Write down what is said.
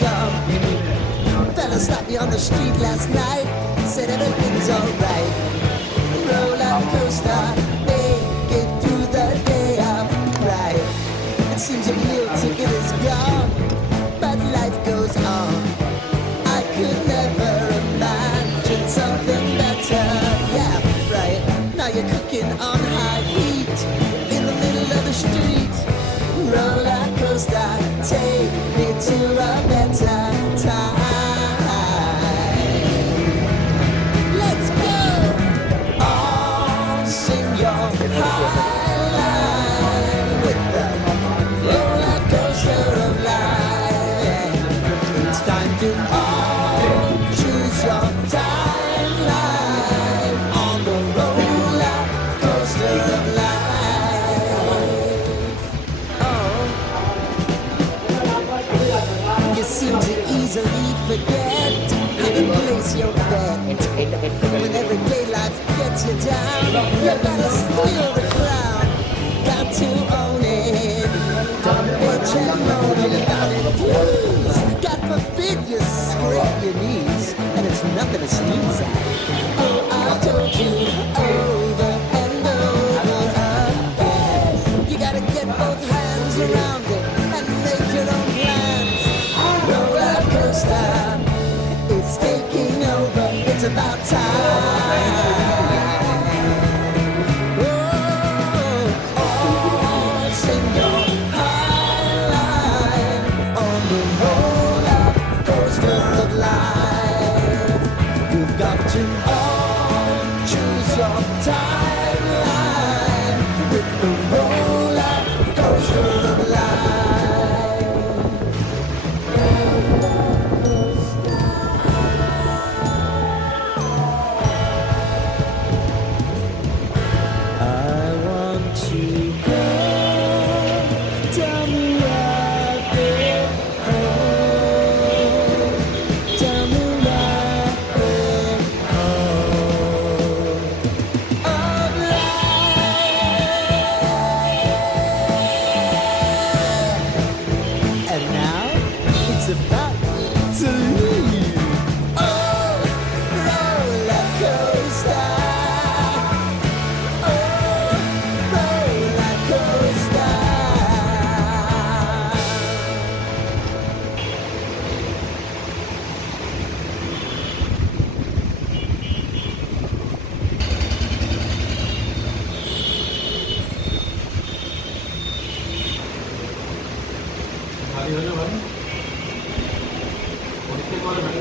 gone. Fella stopped me on the street last night, said everything's alright. Roller coaster, make it through the day upright. It seems a meal ticket is gone, but life goes on. I could never imagine something better. Yeah, right. Now you're cooking on high heat in the middle of the street. Roller coaster, take me to a better time. Let's go. All sing your high line with the roller coaster of life. It's time to all choose your timeline on the roller coaster of life. Oh, you seem to easily forget how to place your bet. When everyday life gets you down, you gotta steal the crown. Got to own it. Don't bitch and moan about it, please. God forbid you scrape your knees, and it's nothing to sneeze at. Oh, I've told you over and over again. You gotta get both hands around it and make your own plans. Roller coaster, it's taking over. It's about time. To all choose your timeline with the roller coaster of life. I want to go. Tell me I've been home. Tell me about to leave. Oh, roller coaster. Oh, roller coaster. Hari-hari, Bang. Kita kalau nak